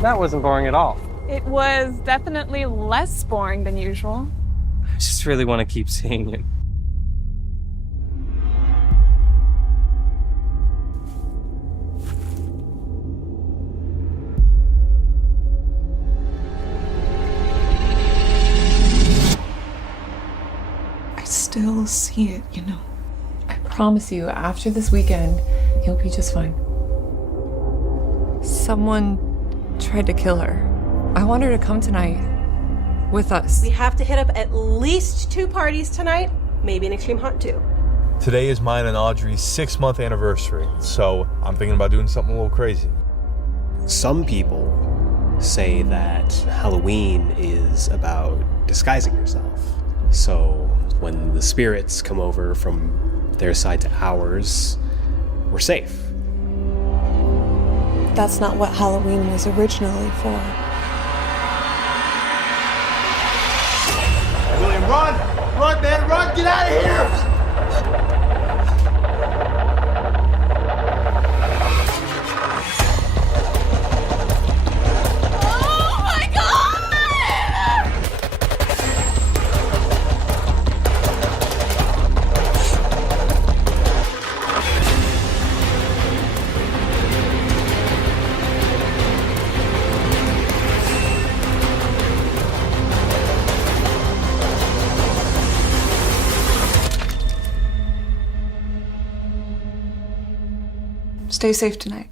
That wasn't boring at all. It was definitely less boring than usual. I just really want to keep seeing it. I still see it, you know. I promise you, after this weekend, you'll be just fine. Someone tried to kill her. I want her to come tonight with us. We have to hit up at least 2 parties tonight, maybe an extreme haunt too. Today is mine and Audrey's 6-month anniversary, so I'm thinking about doing something a little crazy. Some people say that Halloween is about disguising yourself. So when the spirits come over from their side to ours, we're safe. That's not what Halloween was originally for. William, run! Run, man, run! Get out of here! Stay safe tonight.